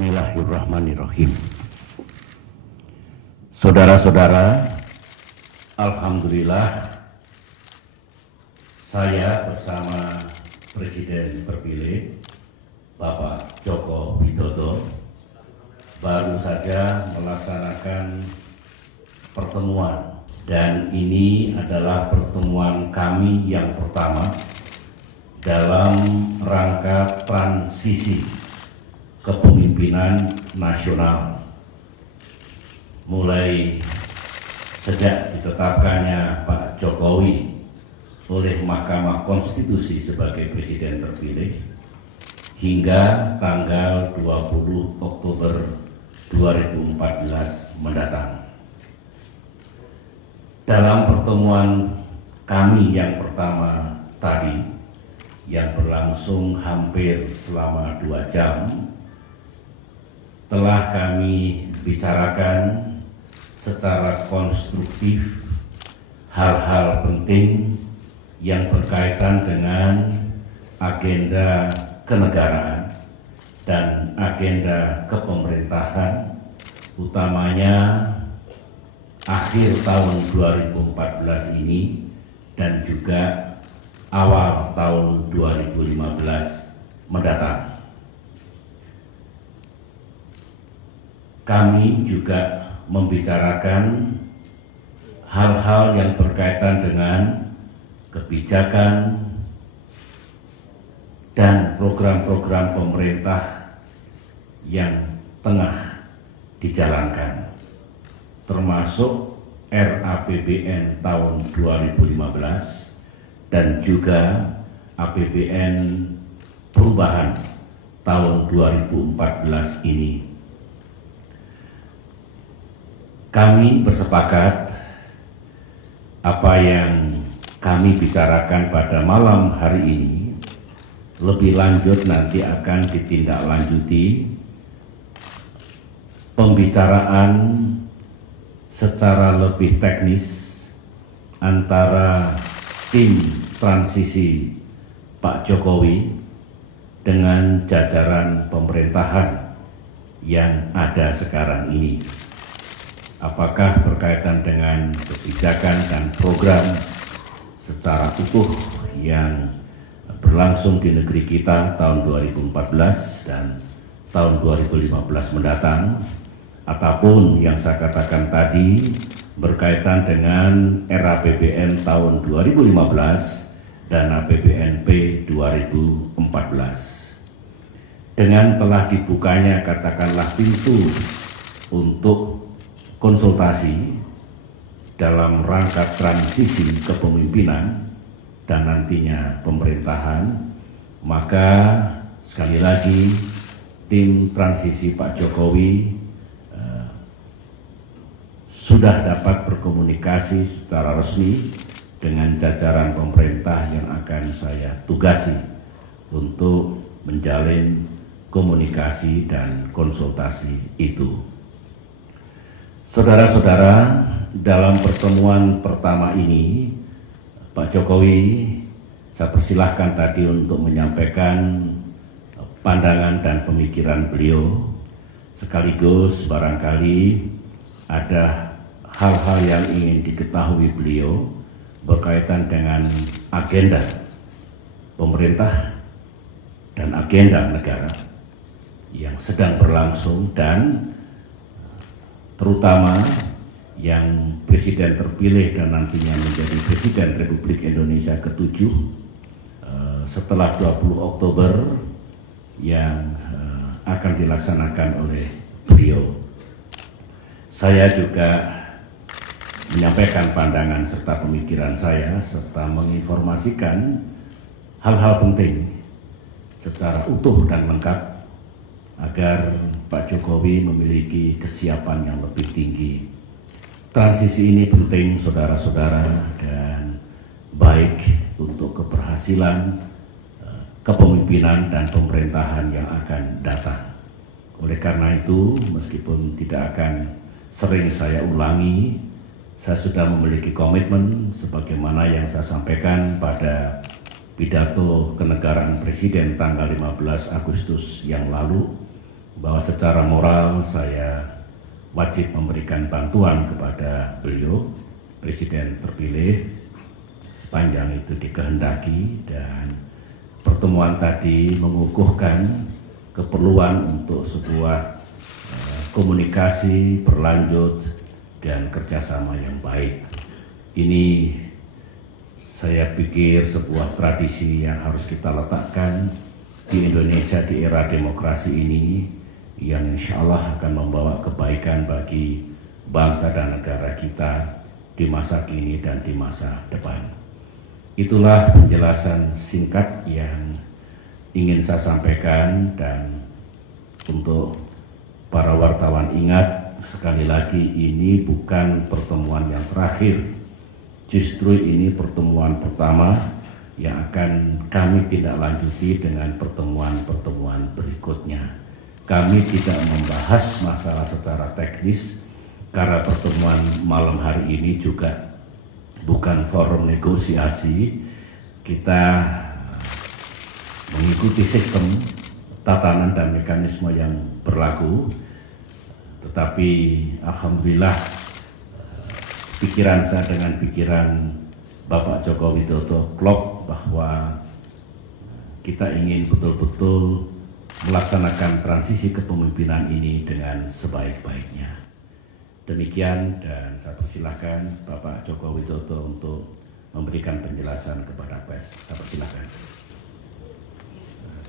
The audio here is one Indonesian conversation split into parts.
Bismillahirrahmanirrahim. Saudara-saudara, alhamdulillah saya bersama Presiden terpilih Bapak Joko Widodo baru saja melaksanakan pertemuan, dan ini adalah pertemuan kami yang pertama dalam rangka transisi kepemimpinan nasional mulai sejak ditetapkannya Pak Jokowi oleh Mahkamah Konstitusi sebagai Presiden terpilih hingga tanggal 20 Oktober 2014 mendatang. Dalam pertemuan kami yang pertama tadi, yang berlangsung hampir selama 2 jam, telah kami bicarakan secara konstruktif hal-hal penting yang berkaitan dengan agenda kenegaraan dan agenda kepemerintahan, utamanya akhir tahun 2014 ini dan juga awal tahun 2015 mendatang. Kami juga membicarakan hal-hal yang berkaitan dengan kebijakan dan program-program pemerintah yang tengah dijalankan, termasuk RAPBN tahun 2015 dan juga APBN perubahan tahun 2014 ini. Kami bersepakat apa yang kami bicarakan pada malam hari ini lebih lanjut nanti akan ditindaklanjuti pembicaraan secara lebih teknis antara tim transisi Pak Jokowi dengan jajaran pemerintahan yang ada sekarang ini. Apakah berkaitan dengan kebijakan dan program secara utuh yang berlangsung di negeri kita tahun 2014 dan tahun 2015 mendatang, ataupun yang saya katakan tadi berkaitan dengan RAPBN tahun 2015 dan APBNP 2014. Dengan telah dibukanya katakanlah pintu untuk konsultasi dalam rangka transisi kepemimpinan dan nantinya pemerintahan, maka sekali lagi tim transisi Pak Jokowi sudah dapat berkomunikasi secara resmi dengan jajaran pemerintah yang akan saya tugasi untuk menjalin komunikasi dan konsultasi itu. Saudara-saudara, dalam pertemuan pertama ini, Pak Jokowi, saya persilahkan tadi untuk menyampaikan pandangan dan pemikiran beliau, sekaligus barangkali ada hal-hal yang ingin diketahui beliau berkaitan dengan agenda pemerintah dan agenda negara yang sedang berlangsung, dan terutama yang Presiden terpilih dan nantinya menjadi Presiden Republik Indonesia ke-7 setelah 20 Oktober yang akan dilaksanakan oleh beliau. Saya juga menyampaikan pandangan serta pemikiran saya serta menginformasikan hal-hal penting secara utuh dan lengkap agar Pak Jokowi memiliki kesiapan yang lebih tinggi. Transisi ini penting, saudara-saudara, dan baik untuk keberhasilan kepemimpinan dan pemerintahan yang akan datang. Oleh karena itu, meskipun tidak akan sering saya ulangi, saya sudah memiliki komitmen sebagaimana yang saya sampaikan pada pidato kenegaraan Presiden tanggal 15 Agustus yang lalu, bahwa secara moral saya wajib memberikan bantuan kepada beliau, Presiden terpilih, sepanjang itu dikehendaki, dan pertemuan tadi mengukuhkan keperluan untuk sebuah komunikasi berlanjut dan kerjasama yang baik. Ini saya pikir sebuah tradisi yang harus kita letakkan di Indonesia di era demokrasi ini, yang insya Allah akan membawa kebaikan bagi bangsa dan negara kita di masa kini dan di masa depan. Itulah penjelasan singkat yang ingin saya sampaikan, dan untuk para wartawan ingat, sekali lagi ini bukan pertemuan yang terakhir. Justru ini pertemuan pertama yang akan kami tindak lanjuti dengan pertemuan-pertemuan berikutnya. Kami tidak membahas masalah secara teknis, karena pertemuan malam hari ini juga bukan forum negosiasi. Kita mengikuti sistem, tatanan dan mekanisme yang berlaku, tetapi alhamdulillah pikiran saya dengan pikiran Bapak Joko Widodo klop bahwa kita ingin betul-betul melaksanakan transisi kepemimpinan ini dengan sebaik-baiknya. Demikian, dan saya persilahkan Bapak Joko Widodo untuk memberikan penjelasan kepada pers. Saya persilahkan.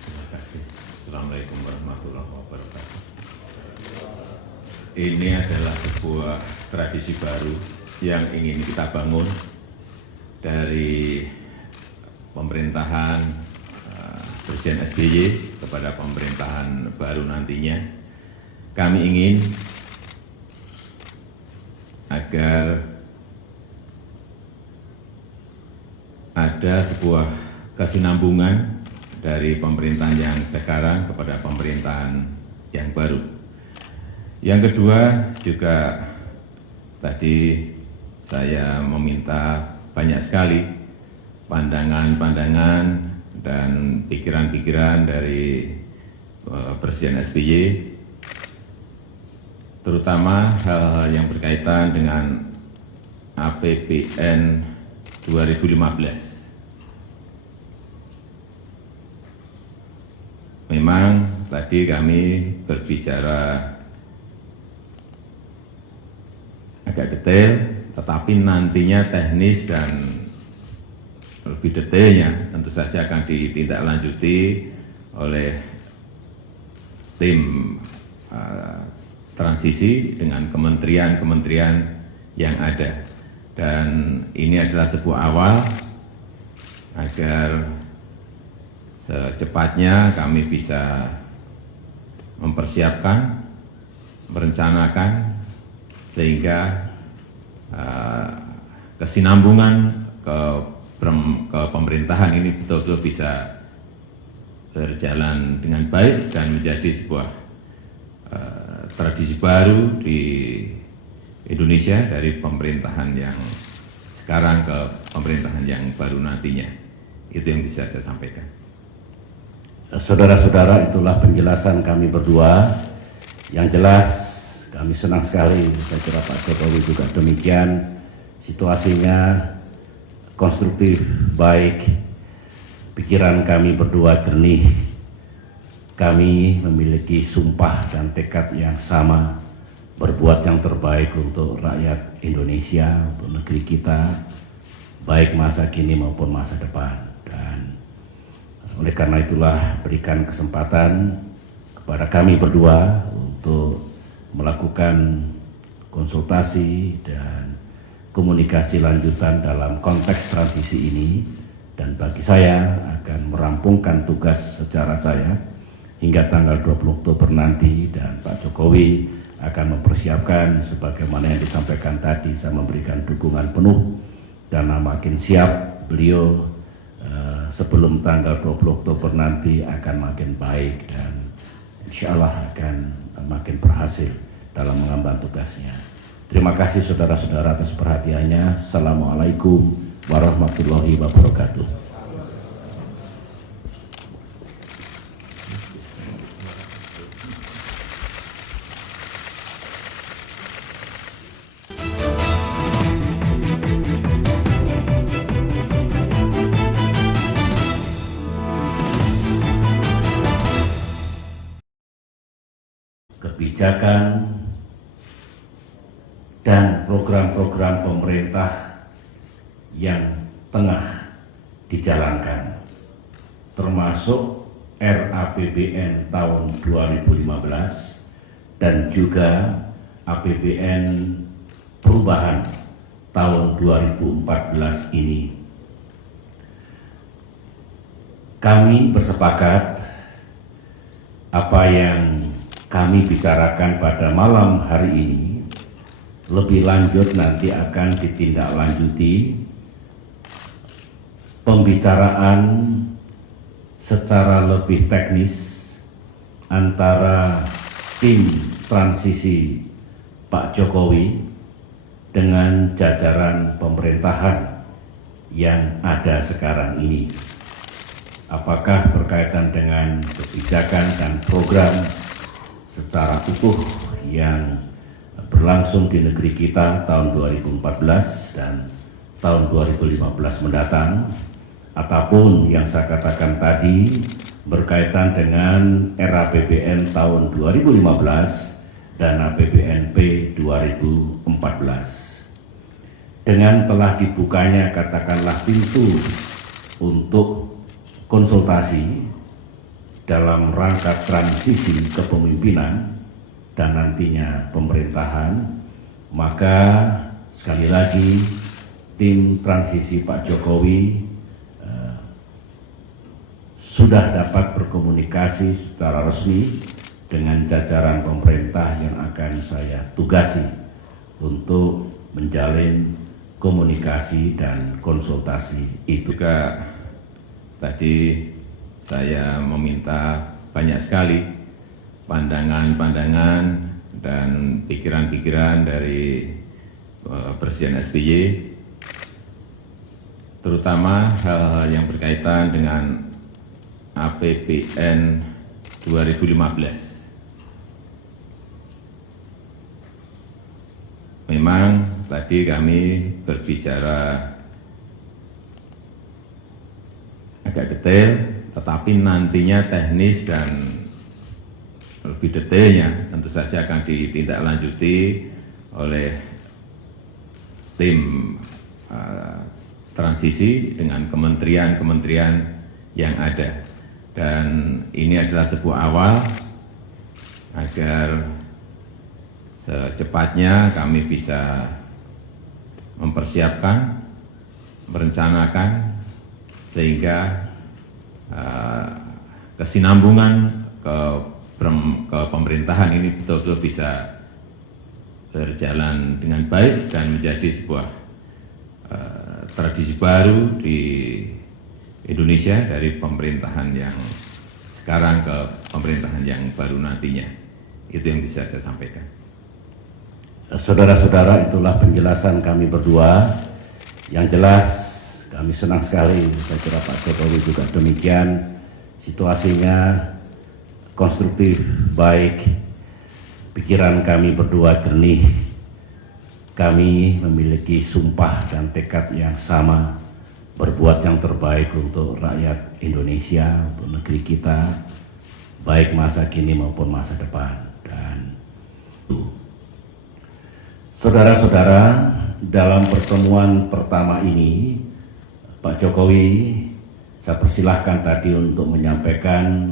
Terima kasih. Assalamualaikum warahmatullahi wabarakatuh. Ini adalah sebuah tradisi baru yang ingin kita bangun dari pemerintahan Presiden SBY kepada pemerintahan baru nantinya. Kami ingin agar ada sebuah kesinambungan dari pemerintahan yang sekarang kepada pemerintahan yang baru. Yang kedua juga tadi saya meminta banyak sekali pandangan-pandangan dan pikiran-pikiran dari Presiden SBY, terutama hal-hal yang berkaitan dengan APBN 2015. Memang tadi kami berbicara agak detail, tetapi nantinya teknis dan lebih detailnya tentu saja akan ditindaklanjuti oleh tim transisi dengan kementerian-kementerian yang ada. Dan ini adalah sebuah awal agar secepatnya kami bisa mempersiapkan, merencanakan, sehingga kesinambungan ke pemerintahan ini betul-betul bisa berjalan dengan baik dan menjadi sebuah tradisi baru di Indonesia, dari pemerintahan yang sekarang ke pemerintahan yang baru nantinya. Itu yang bisa saya sampaikan. Saudara-saudara, itulah penjelasan kami berdua. Yang jelas kami senang sekali, saya kira Pak Jokowi juga demikian. Situasinya konstruktif, baik, pikiran kami berdua jernih. Kami memiliki sumpah dan tekad yang sama, berbuat yang terbaik untuk rakyat Indonesia, untuk negeri kita, baik masa kini maupun masa depan. Dan oleh karena itulah berikan kesempatan kepada kami berdua untuk melakukan konsultasi dan komunikasi lanjutan dalam konteks transisi ini. Dan bagi saya akan merampungkan tugas secara saya hingga tanggal 20 Oktober nanti, dan Pak Jokowi akan mempersiapkan sebagaimana yang disampaikan tadi. Saya memberikan dukungan penuh dan makin siap beliau sebelum tanggal 20 Oktober nanti akan makin baik dan insya Allah akan makin berhasil dalam mengemban tugasnya. Terima kasih saudara-saudara atas perhatiannya. Assalamualaikum warahmatullahi wabarakatuh. kebijakan, dan program-program pemerintah yang tengah dijalankan, termasuk RAPBN tahun 2015 dan juga APBN perubahan tahun 2014 ini. Kami bersepakat apa yang kami bicarakan pada malam hari ini lebih lanjut nanti akan ditindaklanjuti pembicaraan secara lebih teknis antara tim transisi Pak Jokowi dengan jajaran pemerintahan yang ada sekarang ini. Apakah berkaitan dengan kebijakan dan program secara utuh yang berlangsung di negeri kita tahun 2014 dan tahun 2015 mendatang, ataupun yang saya katakan tadi berkaitan dengan RAPBN tahun 2015 dan APBNP 2014. Dengan telah dibukanya katakanlah pintu untuk konsultasi dalam rangka transisi kepemimpinan dan nantinya pemerintahan, maka sekali lagi tim transisi Pak Jokowi sudah dapat berkomunikasi secara resmi dengan jajaran pemerintah yang akan saya tugasi untuk menjalin komunikasi dan konsultasi itu. Juga tadi saya meminta banyak sekali pandangan-pandangan dan pikiran-pikiran dari Presiden SBY, terutama hal-hal yang berkaitan dengan APBN 2015. Memang tadi kami berbicara agak detail, tetapi nantinya teknis dan lebih detailnya tentu saja akan ditindaklanjuti oleh tim transisi dengan kementerian-kementerian yang ada. Dan ini adalah sebuah awal agar secepatnya kami bisa mempersiapkan, merencanakan, sehingga kesinambungan ke pemerintahan ini betul-betul bisa berjalan dengan baik dan menjadi sebuah tradisi baru di Indonesia dari pemerintahan yang sekarang ke pemerintahan yang baru nantinya. Itu yang bisa saya sampaikan. Saudara-saudara, itulah penjelasan kami berdua. Yang jelas kami senang sekali, saya kira Pak Jokowi juga demikian. Situasinya konstruktif, baik, pikiran kami berdua jernih, kami memiliki sumpah dan tekad yang sama, berbuat yang terbaik untuk rakyat Indonesia, untuk negeri kita, baik masa kini maupun masa depan. Dan saudara-saudara, dalam pertemuan pertama ini, Pak Jokowi, saya persilahkan tadi untuk menyampaikan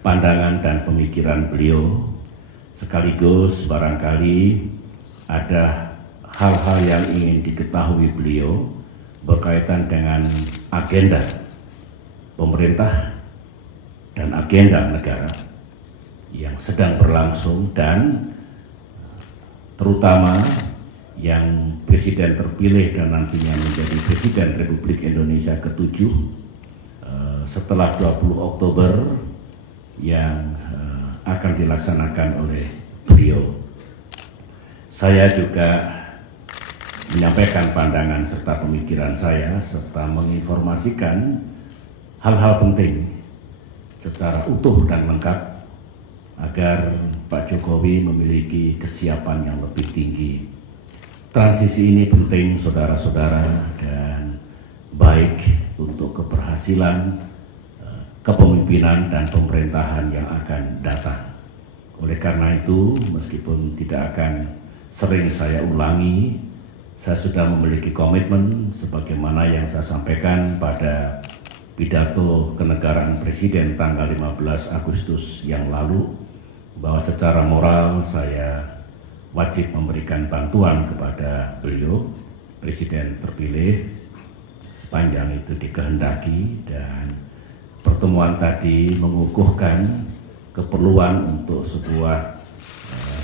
pandangan dan pemikiran beliau, sekaligus barangkali ada hal-hal yang ingin diketahui beliau berkaitan dengan agenda pemerintah dan agenda negara yang sedang berlangsung, dan terutama yang Presiden terpilih dan nantinya menjadi Presiden Republik Indonesia ke-7 setelah 20 Oktober yang akan dilaksanakan oleh beliau. Saya juga menyampaikan pandangan serta pemikiran saya serta menginformasikan hal-hal penting secara utuh dan lengkap agar Pak Jokowi memiliki kesiapan yang lebih tinggi. Transisi ini penting, saudara-saudara, dan baik untuk keberhasilan kepemimpinan dan pemerintahan yang akan datang. Oleh karena itu, meskipun tidak akan sering saya ulangi, saya sudah memiliki komitmen sebagaimana yang saya sampaikan pada pidato kenegaraan Presiden tanggal 15 Agustus yang lalu, bahwa secara moral saya wajib memberikan bantuan kepada beliau, Presiden terpilih, sepanjang itu dikehendaki, dan pertemuan tadi mengukuhkan keperluan untuk sebuah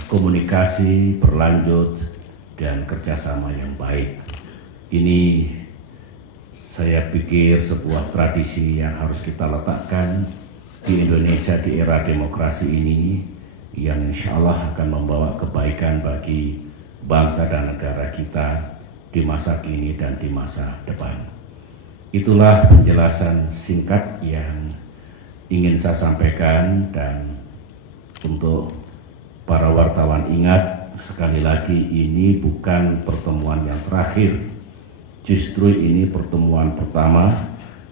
komunikasi berlanjut dan kerjasama yang baik. Ini saya pikir sebuah tradisi yang harus kita letakkan di Indonesia di era demokrasi ini, yang insya Allah akan membawa kebaikan bagi bangsa dan negara kita di masa kini dan di masa depan. Itulah penjelasan singkat yang ingin saya sampaikan, dan untuk para wartawan ingat, sekali lagi ini bukan pertemuan yang terakhir. Justru ini pertemuan pertama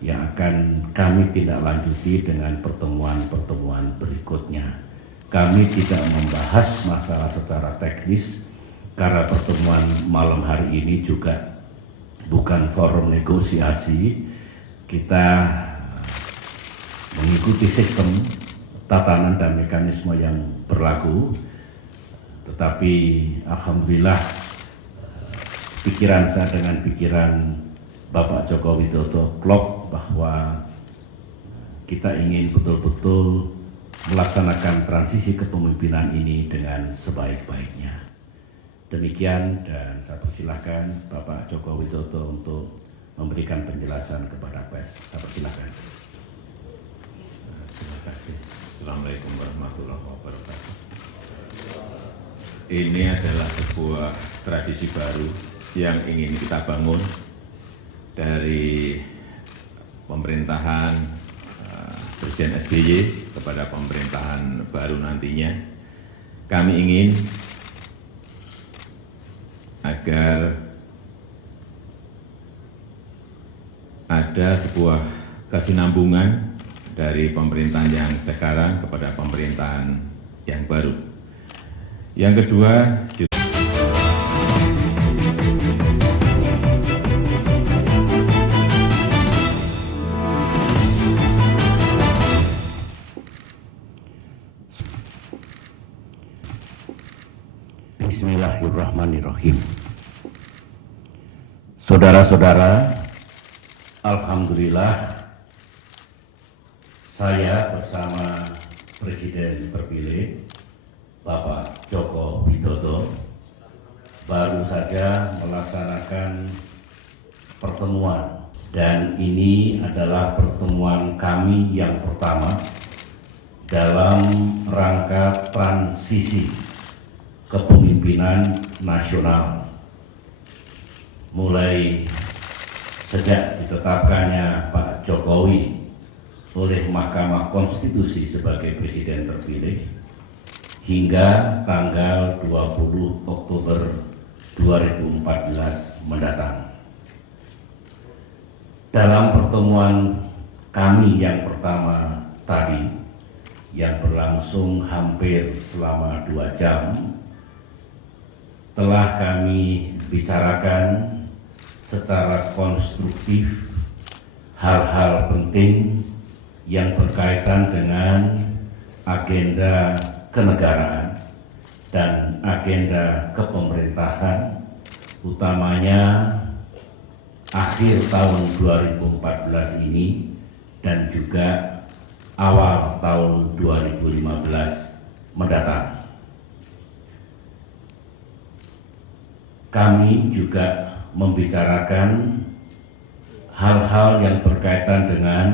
yang akan kami tindak lanjuti dengan pertemuan-pertemuan berikutnya. Kami tidak membahas masalah secara teknis, karena pertemuan malam hari ini juga bukan forum negosiasi. Kita mengikuti sistem tatanan dan mekanisme yang berlaku, tetapi alhamdulillah pikiran saya dengan pikiran Bapak Joko Widodo klop bahwa kita ingin betul-betul melaksanakan transisi kepemimpinan ini dengan sebaik-baiknya. Demikian, dan saya persilahkan Bapak Joko Widodo untuk memberikan penjelasan kepada pers. Saya persilahkan. Terima kasih. Assalamualaikum warahmatullahi wabarakatuh. Ini adalah sebuah tradisi baru yang ingin kita bangun dari pemerintahan Presiden SBY kepada pemerintahan baru nantinya. Kami ingin agar ada sebuah kesinambungan dari pemerintahan yang sekarang kepada pemerintahan yang baru. Yang kedua, Bismillahirrahmanirrahim. Saudara-saudara, alhamdulillah saya bersama Presiden terpilih Bapak Joko Widodo baru saja melaksanakan pertemuan, dan ini adalah pertemuan kami yang pertama dalam rangka transisi kepemimpinan nasional. Mulai sejak ditetapkannya Pak Jokowi oleh Mahkamah Konstitusi sebagai Presiden terpilih hingga tanggal 20 Oktober 2014 mendatang. Dalam pertemuan kami yang pertama tadi, yang berlangsung hampir selama 2 jam, telah kami bicarakan secara konstruktif hal-hal penting yang berkaitan dengan agenda kenegaraan dan agenda kepemerintahan, utamanya akhir tahun 2014 ini dan juga awal tahun 2015 mendatang. Kami juga membicarakan hal-hal yang berkaitan dengan